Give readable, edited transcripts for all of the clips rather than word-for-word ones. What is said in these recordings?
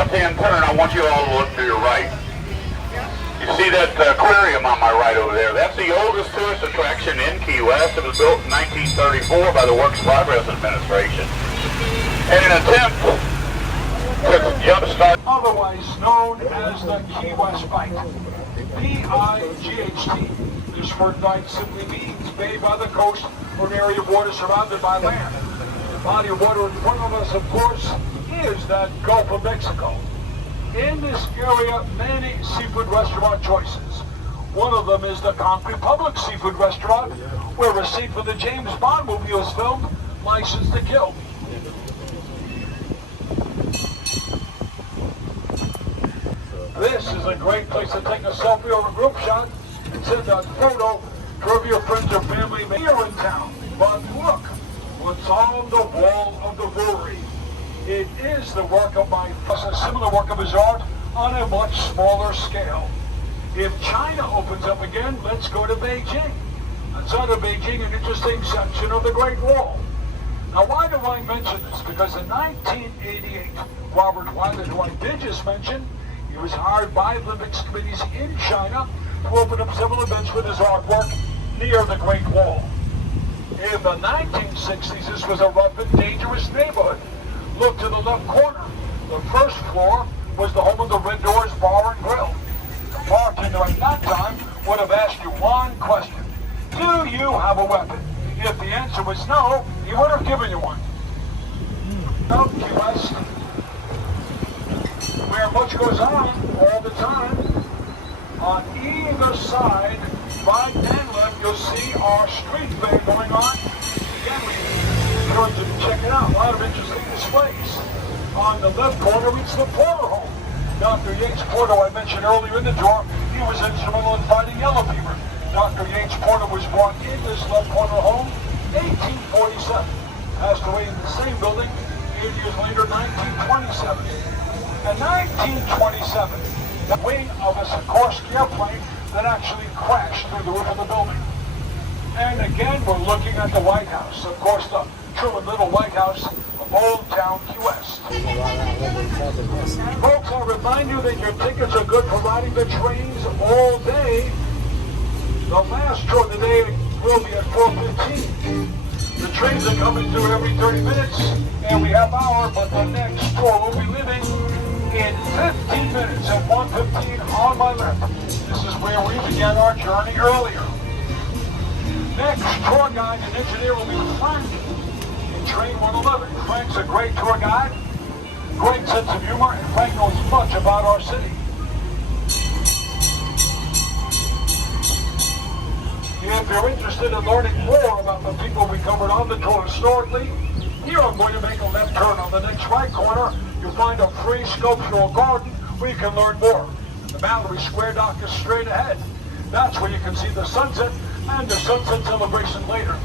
left-hand turn, I want you all to look to your right. You see that aquarium on my right over there? That's the oldest tourist attraction in Key West. It was built in 1934 by the Works Progress Administration. In an attempt to jumpstart, otherwise known as the Key West Bight, B-I-G-H-T. This word bight simply means bay by the coast or an area of water surrounded by land. The body of water in front of us, of course, is that Gulf of Mexico. In this area, many seafood restaurant choices. One of them is the Concrete Public Seafood Restaurant, where a scene from the James Bond movie was filmed, License to Kill. This is a great place to take a selfie or a group shot and send a photo to your friends or family here in town. But look, what's on the wall of the brewery. It is the work of a similar work of his art on a much smaller scale. If China opens up again, let's go to Beijing. Outside of Beijing, an interesting section of the Great Wall. Now, why do I mention this? Because in 1988, Robert Wyland, who I did just mention, he was hired by the Olympics committees in China to open up several events with his artwork near the Great Wall. In the 1960s, this was a rough and dangerous neighborhood. Look to the left corner. The first floor was the home of the Red Doors Bar and Grill. The bartender at that time would have asked you one question. Do you have a weapon? If the answer was no, he would have given you one. Out Key West, where much goes on all the time. On either side, right and left, you'll see our street fair going on. Again, we encourage you to check it out. A lot of interesting displays. On the left corner, it's the Porter home. Dr. Yates Porter, I mentioned earlier in the tour, he was instrumental in fighting yellow fever. Dr. Yates Porter was born in this left corner home, 1847. Passed away in the same building 8 years later, 1927. In 1927, the wing of a Sikorsky airplane that actually crashed through the roof of the building. And again, we're looking at the White House. Of course, the Truman Little White House of Old Town Key West. Folks, I'll remind you that your tickets are good for riding the trains all day. The last tour of the day will be at 4:15. The trains are coming through every 30 minutes, and we have our, but the next tour will be leaving in 15 minutes at 1:15 on my left. This is where we began our journey earlier. Next tour guide and engineer will be Frank in train 111. Frank's a great tour guide, great sense of humor, and Frank knows much about our city. If you're interested in learning more about the people we covered on the tour historically, here I'm going to make a left turn. On the next right corner, you'll find a free sculptural garden where you can learn more. The Mallory Square dock is straight ahead. That's where you can see the sunset and the sunset celebration later.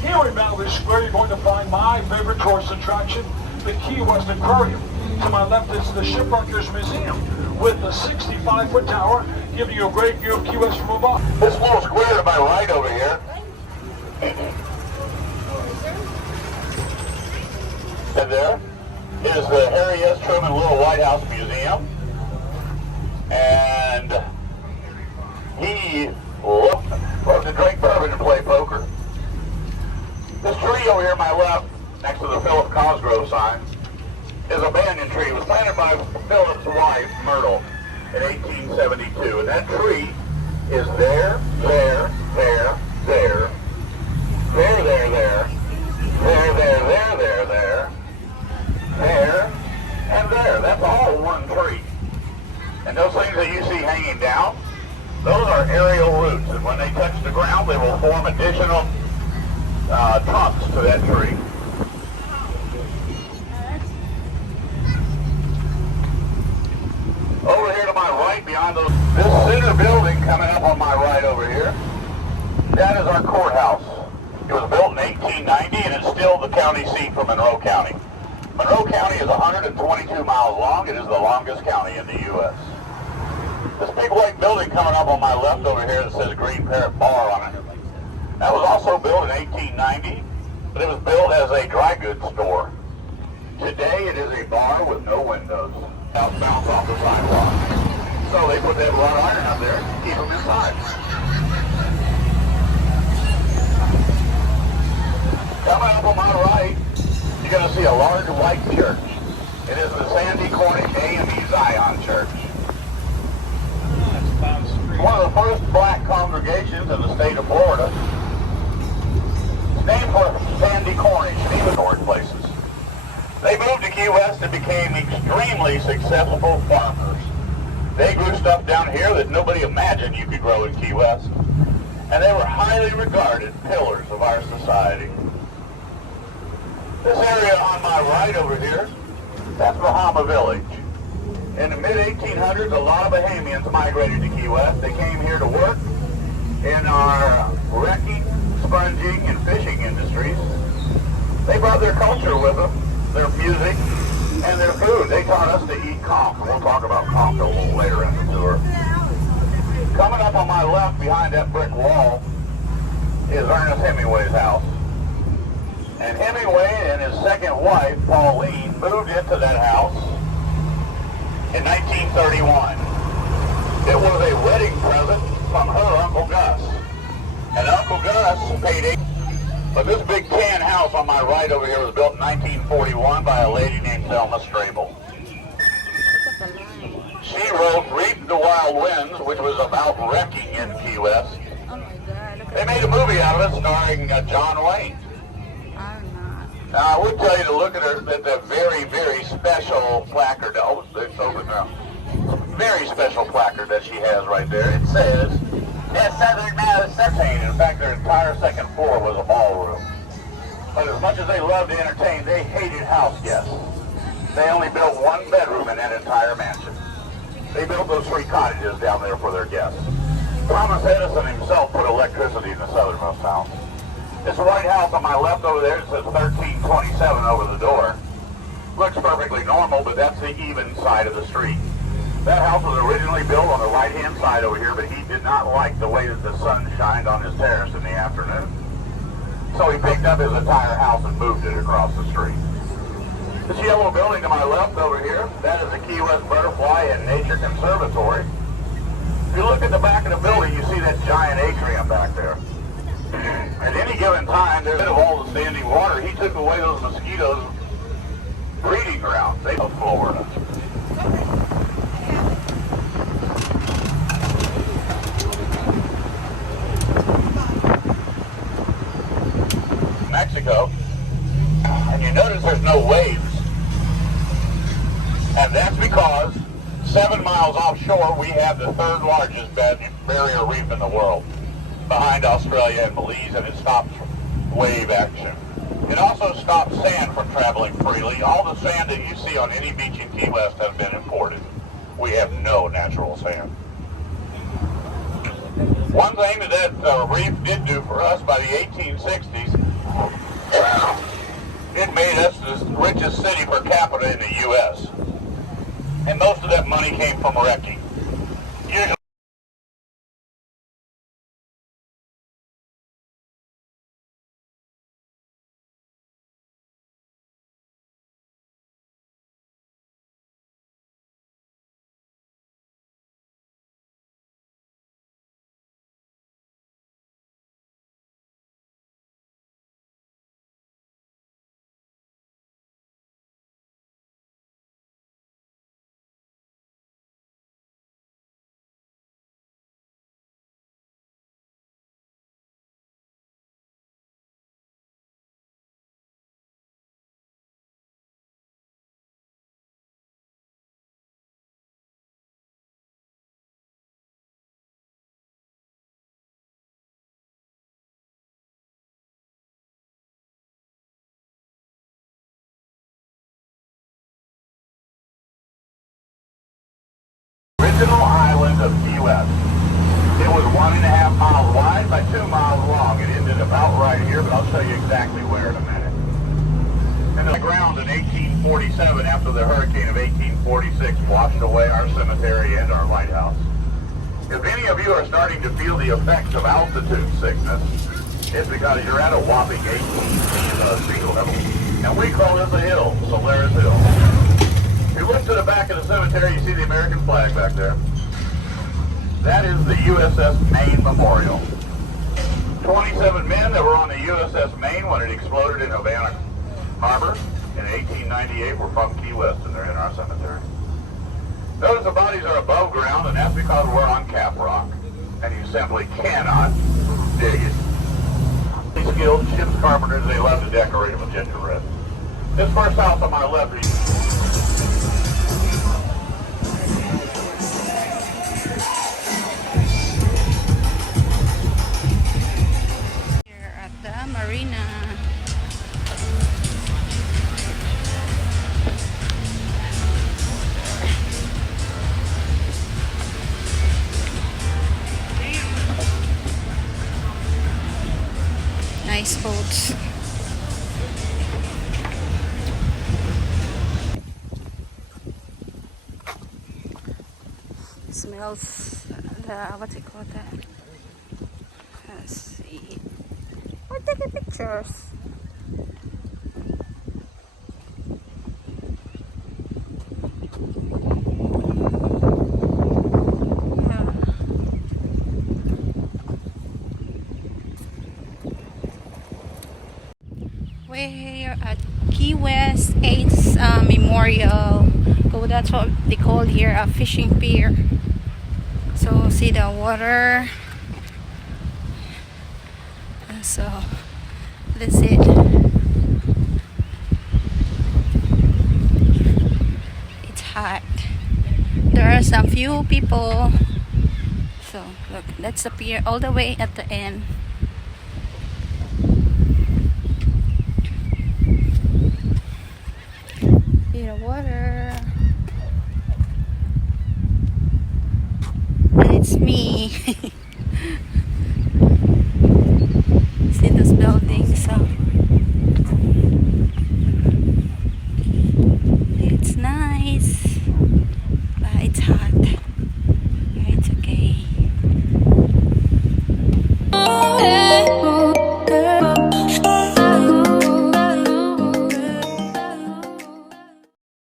Here in Mallory Square, you're going to find my favorite tourist attraction, the Key West Aquarium. To my left is the Shipwreckers Museum with the 65-foot tower giving you a great view of Key West from above. this little square to my right over here, and there is the Harry S. Truman Little White House Museum. And he loved to drink bourbon and play poker. This tree over here on my left, next to the Philip Cosgrove sign, is a banyan tree. It was planted by Philip's wife, Myrtle, in 1872. And that tree is there, there, there, there, there, there, there, there, there, there, there, there, and there. That's all one tree. And those things that you see hanging down, those are aerial roots. And when they touch the ground, they will form additional trunks to that tree. Over here to my right, behind those, this center building coming up on my right over here, that is our courthouse. It was built in 1890 and it's still the county seat for Monroe County. Monroe County is 122 miles long. It is the longest county in the U.S. This big white building coming up on my left over here that says Green Parrot Bar on it, that was also built in 1890, but it was built as a dry goods store. Today it is a bar with no windows. Out bounce off the sidewalk. So they put that wrought iron up there to keep them inside. Coming up on my right, you're going to see a large white church. It is the Sandy Cornish A&E Zion Church. One of the first black congregations in the state of Florida. It's named for Sandy Cornish, stevedore places. They moved to Key West and became extremely successful farmers. They grew stuff down here that nobody imagined you could grow in Key West. And they were highly regarded pillars of our society. This area on my right over here, that's Bahama Village. In the mid-1800s, a lot of Bahamians migrated to Key West. They came here to work in our wrecking, sponging, and fishing industries. They brought their culture with them, their music, and their food. They taught us to eat conch, and we'll talk about conch a little later in the tour. Coming up on my left, behind that brick wall, is Ernest Hemingway's house. And Hemingway and his second wife, Pauline, moved into that house in 1931. It was a wedding present from her Uncle Gus. And Uncle Gus paid but this big tan house on my right over here was built in 1941 by a lady named Thelma Strable. She wrote Reef the Wild Winds, which was about wrecking in Key West. Oh my God. They made a movie out of it starring John Wayne. Now, I would tell you to look at the very, very special placard. Oh, it's open now. Very special placard that she has right there. It says, "Yes, Southern Mouse." In fact, their entire second floor was a ballroom. But as much as they loved to entertain, they hated house guests. They only built one bedroom in that entire mansion. They built those 3 cottages down there for their guests. Thomas Edison himself put electricity in the southernmost house. This White House on my left over there, it says 1327 over the door. Looks perfectly normal, but that's the even side of the street. That house was originally built on the right-hand side over here, but he did not like the way that the sun shined on his terrace in the afternoon. So he picked up his entire house and moved it across the street. This yellow building to my left over here, that is the Key West Butterfly and Nature Conservatory. If you look at the back of the building, you see that giant atrium back there. At any given time, there's of all the standing water, he took away those mosquitoes' breeding grounds. They love Florida. Mexico, and you notice there's no waves. And that's because 7 miles offshore, we have the 3rd largest barrier reef in the world, behind Australia and Belize, and it stops wave action. It also stops sand from traveling freely. All the sand that you see on any beach in Key West has been imported. We have no natural sand. One thing that reef did do for us by the 1860s, it made us the richest city per capita in the U.S. And most of that money came from wrecking. Usually original island of Key West. It was 1.5 miles wide by 2 miles long. It ended about right here, but I'll show you exactly where in a minute. And the ground in 1847, after the hurricane of 1846, washed away our cemetery and our lighthouse. If any of you are starting to feel the effects of altitude sickness, it's because you're at a whopping 18 feet sea level. And we call this a hill, Solaris Hill. If you look to the back of the cemetery, you see the American flag back there. That is the USS Maine Memorial. 27 men that were on the USS Maine when it exploded in Havana Harbor in 1898 were from Key West, and they're in our cemetery. Notice the bodies are above ground, and that's because we're on Cap Rock, and you simply cannot dig it. These skilled ship's carpenters, they love to decorate them with gingerbread. This first house on my left is here at the Marina. Nice boats. Smells the, what do you call that? Let's see. We're taking pictures. We're here at Key West 8's Memorial. So that's what they call here a fishing pier. So see the water. So that's it. It's hot. There are some few people. So look, that's the pier all the way at the end. See the water. And it's me. See those buildings. So